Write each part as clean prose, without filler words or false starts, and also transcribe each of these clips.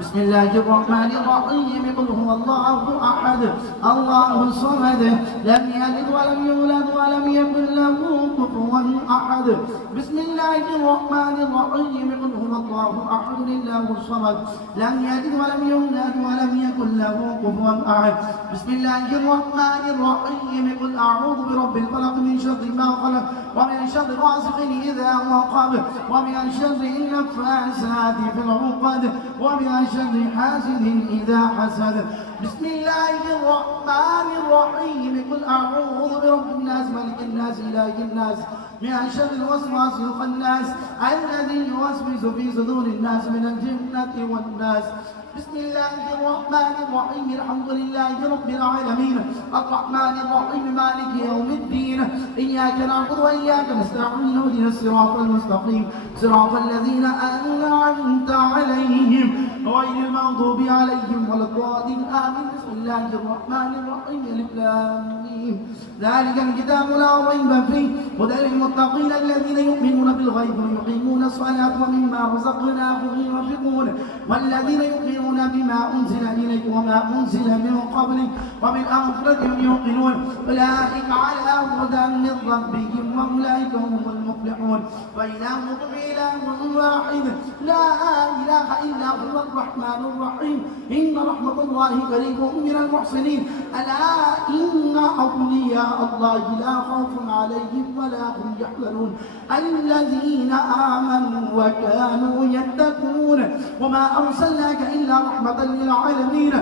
بسم الله الرحمن الرحيم قل هو الله أحد الله الصمد لم يلد ولم يولد ولم يكن له كفوا أحد بسم الله الرحمن الرحيم قل هو الله أحد الله الصمد لم يلد ولم يولد ولم يكن له كفوا أحد بسم الله الرحمن الرحيم قل أعوذ برب الفلق من شر ما خلق ومن شر غاسق إذا وقب ومن شر النفاثات في العقد ومن شر حاسد إذا حسد بسم الله الرحمن الرحيم قل أعوذ برب الناس ملك الناس إله الناس من شر الوسواس الخناس الذي يوسوس في صدور الناس من الجنة والناس بسم الله الرحمن الرحيم الحمد لله رب العالمين الرحمن الرحيم مالك يوم الدين إياك نعبد وإياك نستعين اهدنا الصراط المستقيم صراط الذين أنعمت عليهم غير المغضوب عليهم ولا الضالين آمين بسم الله الرحمن الرحيم ألف لام ميم ذلك الكتاب لا ريب فيه هدى للمتقين الذين يؤمنون بالغيب ويقيمون الصلاة ومما رزقناهم ينفقون والذين يؤمنون بما أنزل إليك وما أنزل من قبلك وبالآخرة هم يوقنون أولئك على هدى من ربهم وأولئك هم المفلحون وإلهكم إله واحد لا إله إلا هو الرحمن الرحيم إن رحمة الله قريب من المحسنين ألا إن أولياء الله لا خوف عليهم ولا هم يحزنون الذين آمنوا وكانوا يتقون وما أرسلناك إلا رحمة للعالمين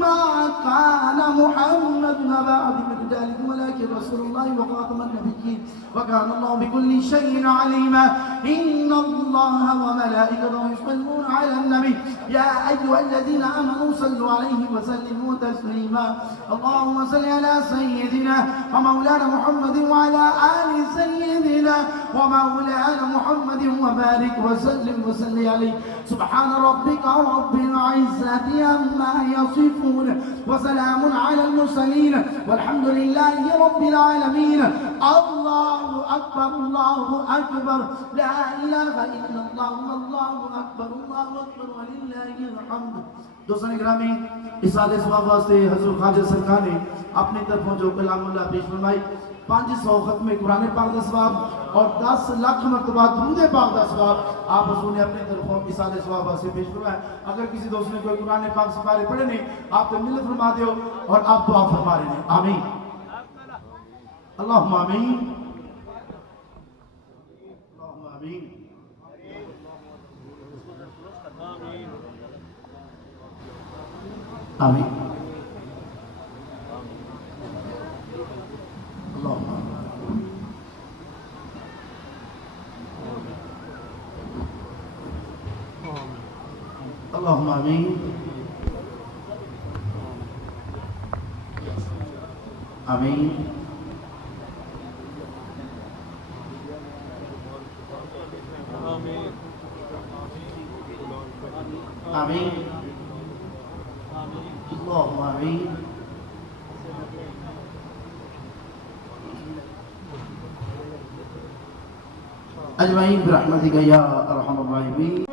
ما كان محمد أبا أحد من رجالكم ولكن رسول الله وخاتم النبيين وكان الله بكل شيء عليما إن الله وملائكته يصلون على النبي يا أيها الذين آمنوا صلوا عليه وسلموا تسليما اللهم صل على سيدنا ومولانا محمد وعلى آل سيدنا ومولانا محمد وبارك وسلم وسلم عليه سبحان ربك رب العزة عما يصفون وسلام على المرسلين والحمد لله رب العالمين الله أكبر الله أكبر لا إله إلا الله الله أكبر ولله الحمد دوستان ग्रामी इस साल इस वास्ते हजरत ख्वाजा सरकार ने अपनी तरफों जो कलामुल्लाह पेश फरमाई 500 खत्म कुरान पाक दा सवाब और 10 लाख मरतबा दुरूद पाक दा सवाब आप हुजूर ने अपनी तरफों इस साल इस वास्ते पेश फरमाया अगर किसी दोस्त ने कोई कुरान पाक से पारे पढ़े नहीं आप तो मिलत फरमा दो और आप दुआ फरमा रहे हैं आमीन अल्लाहुम्मा आमीन अल्लाहुम्मा आमीन आमीन اللهم آمين آمين آمين اللهم آمين أجمعين برحمتك يا أرحم الراحمين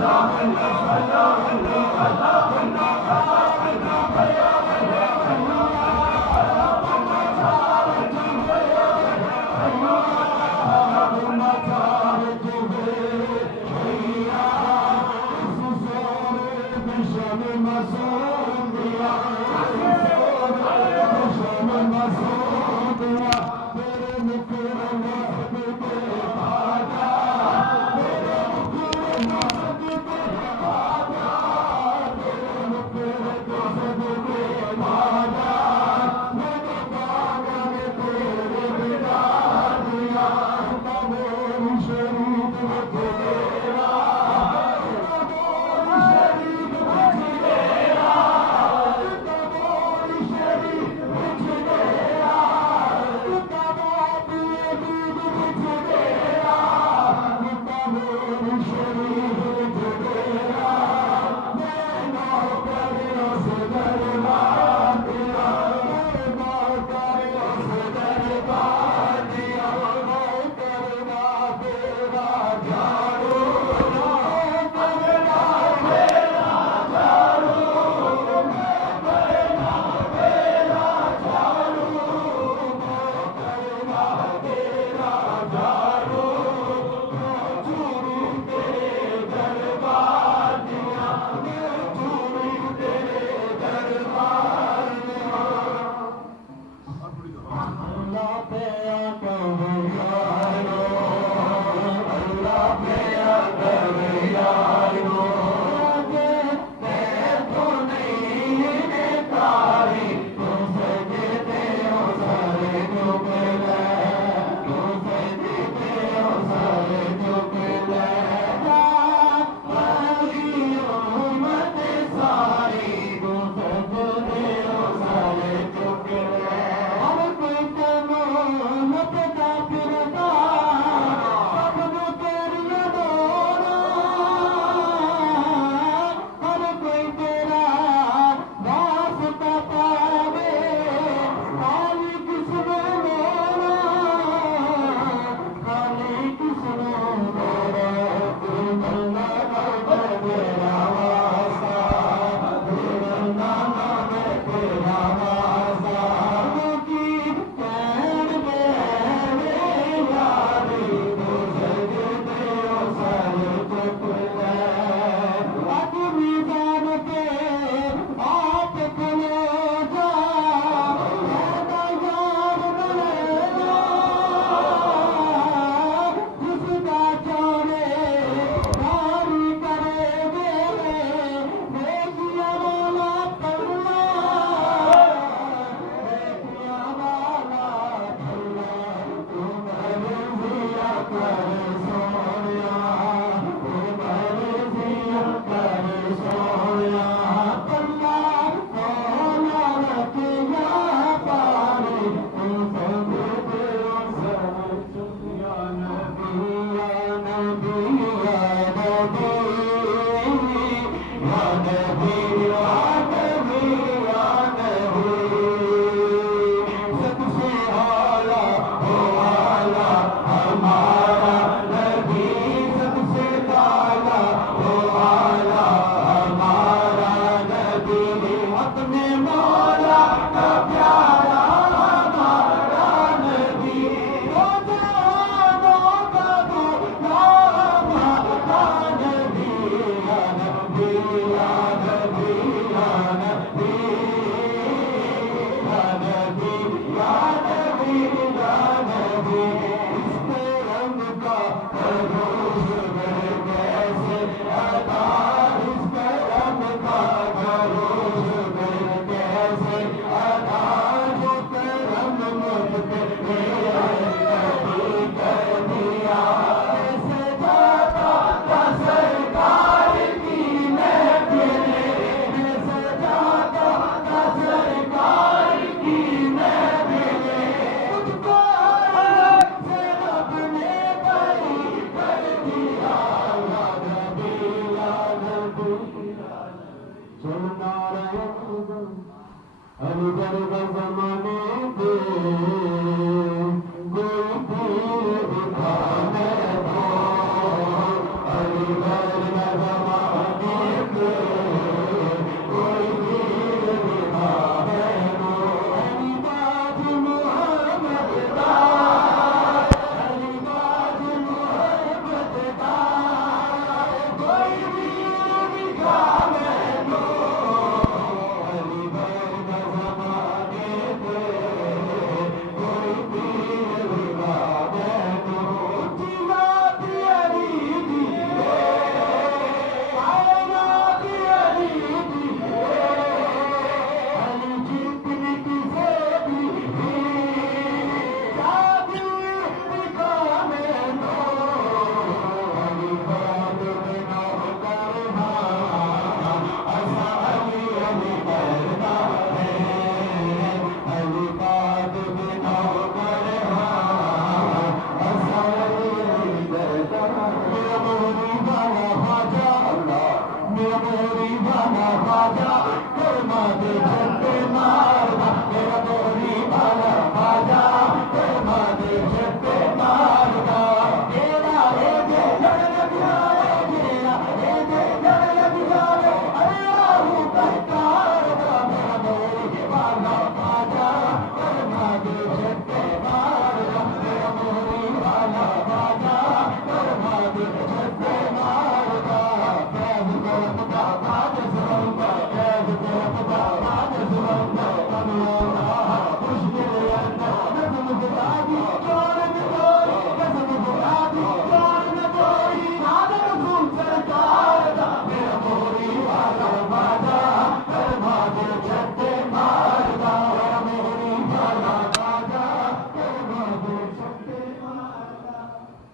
Hare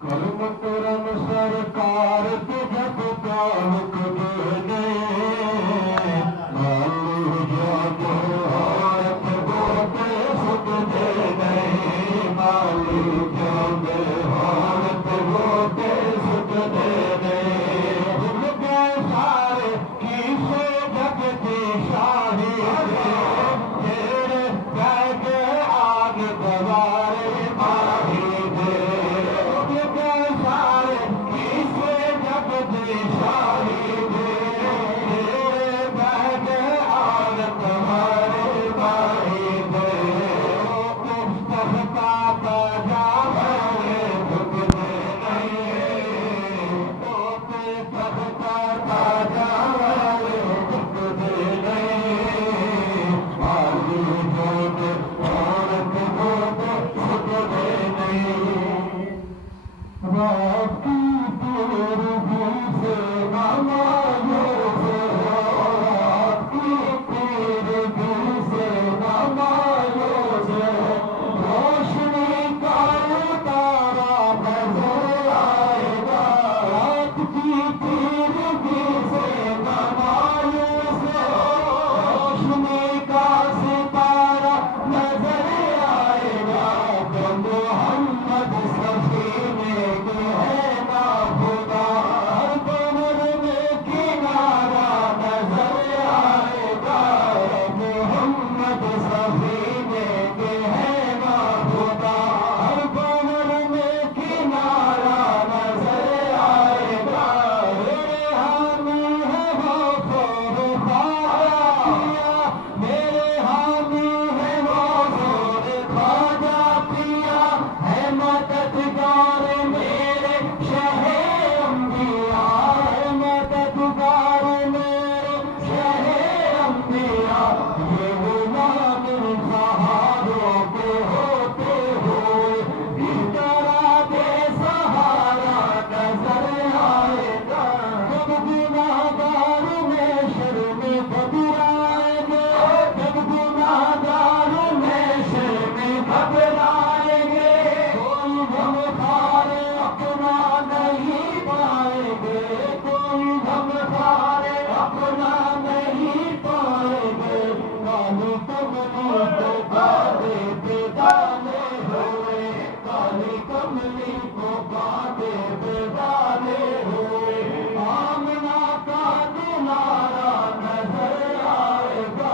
कर्म करम सरकार के जब तालुक देने मालू जब हाथ बोते सुख देने मालू जब हाथ बोते सुख देने भूल गए सारे किसे जगती शाही तेरे बैग आग दवारे माही दे सारे किसे जगती शाही दे तेरे बैग आग तुम्हारे माही दे मुस्तफा ताजा मेरे दुख दे नहीं मुस्तफा ताजा मेरे दुख दे नहीं आलू जोत औरत बोत सुख दे नहीं राती तेरे दिल से नमाज़ो से राती तेरे दिल से नमाज़ो से रोशनी का तारा नजर आएगा रात की तेरे दिल से नमाज़ो से रोशनी का सितारा नजर आएगा तो मोहम्मद सफीने के है ना खुदा हर कमर में किनारा नजर आएगा मोहम्मद सफीने के है ना खुदा हर कमर में किनारा नजर आएगा मेरे हामी है वो सोरे खाया मेरे हामी है वो सोरे खाजा पिया है मददगार मेरे शहे अंबिया है मददगार मेरे शहे अंबिया ये गुलाम सहारों के होते हुए इस तरह बेसहारा नजर आएगा जब गुनाहगार में शर्म घबराएंगे जब गुनाहगार में शर्म घबराएंगे कोई हम खारे अपना नहीं पाएंगे कोई हम खारे अपना नहीं पाएंगे काली कमली को बादे पे डाले हुए काली कमली को बादे पे डाले हुए आमना का दुलारा नजर आएगा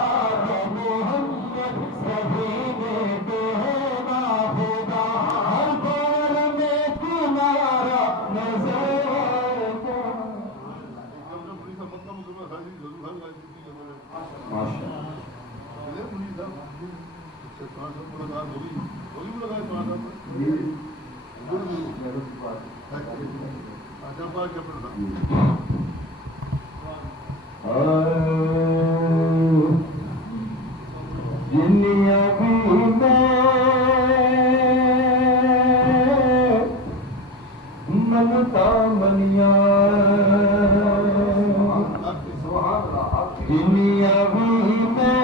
मोहम्मद सफीने के है ना खुदा हर कौर में किनारा नजर आएगा दुनिया भी में मनता मनिया दुनिया भी में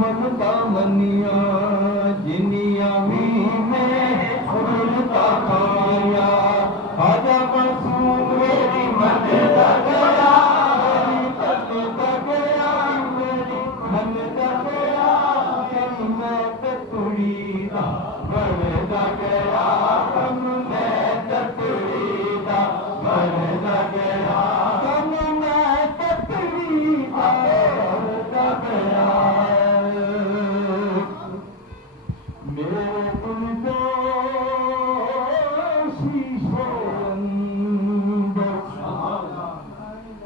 मनता मनिया दुनिया भी में मनता खाया आजा मसूम मेरी मन गया मेरी तक गया मेरी मन गया तेरी मैं तुड़ी दा बढ़ गया हम मैं तुड़ी दा बढ़ गया हम मैं तुड़ी दा बढ़ गया मेरे दिल को शीशे अंदर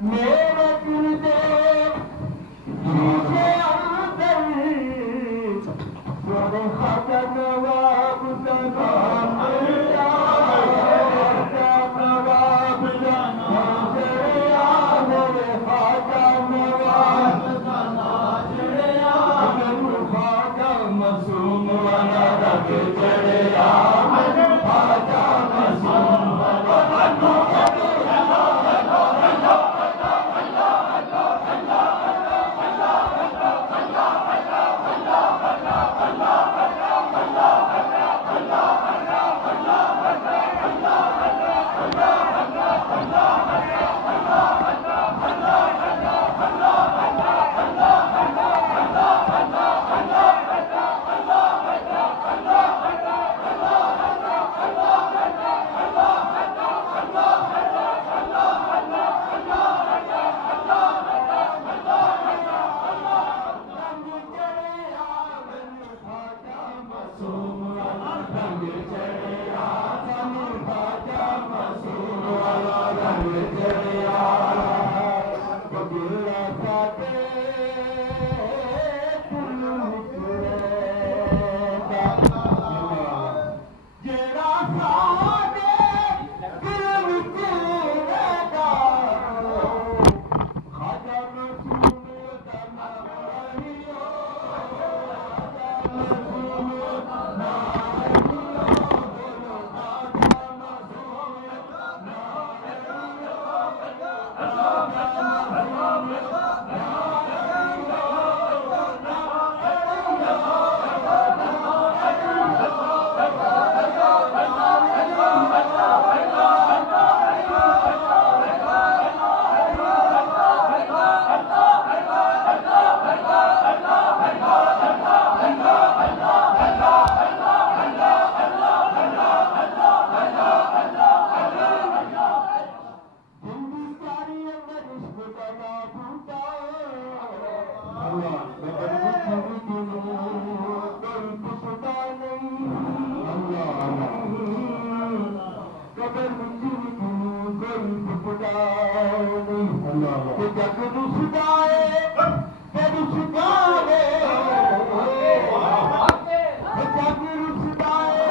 मेरे दिल को शीशे अंदर मेरे खाजा नवाब का नाम लिया खाजा नवाब का नाम लिया मेरे खाजा नवाब का नाम लिया मेरे खाजा मसूम वाला रग चढ़िया मेरे खाजा मसूम वाला जग रुसदाए ते रुसदाए जग रुसदाए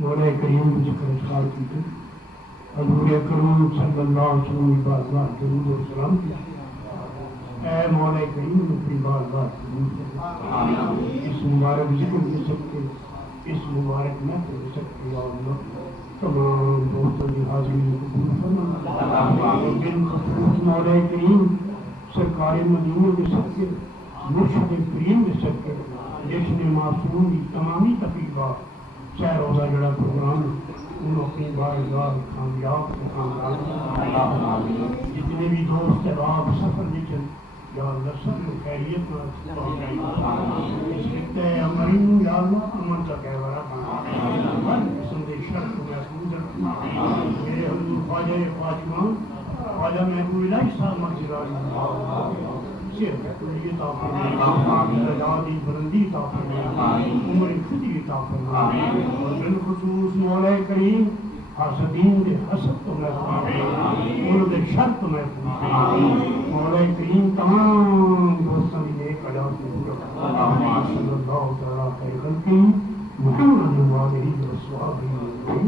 मौला करीम जिक्र इस्कार की हज़ूर अकरम सल्लल्लाहु अलैहि वसल्लम की बारगाह दुरूद और सलाम की ऐ मौला करीम अपनी बारगाह इस मुबारक जिक्र के सबके इस मुबारक महफिल के सबके या अल्लाह तमाम दोस्तों की हाज़िरी कबूल फरमा बिन खसूस मौला करीम सरकार मदीना के सबके मुर्शिद करीम के सबके जश्न मासूम की तमामी तकरीबा चाहे रोज़ा जड़ा प्रोग्राम उन अपनी बारगाह कामयाब जितने भी दोस्त आप सफर में चल या अल्लाह सब खैरियत अमरीन या अल्लाह अमन का कहवारा हर किस्म के शर्त महफूज रखना मेरे हजूर ख्वाजा ख्वाजमान ख्वाजा महबूब इलाही साहब मर्ज़िला रजादी बुलंदी उम्र खुदी और बिलखुसूस मौला करीम हासदीन के हसद तो महफूज उनके शर तो महफूज मौला करीम तमाम दोस्तों की नेक अदा सल्लल्लाहु तआला खैर खल्क़ी मुहम्मद व आलिहि व सहाबिही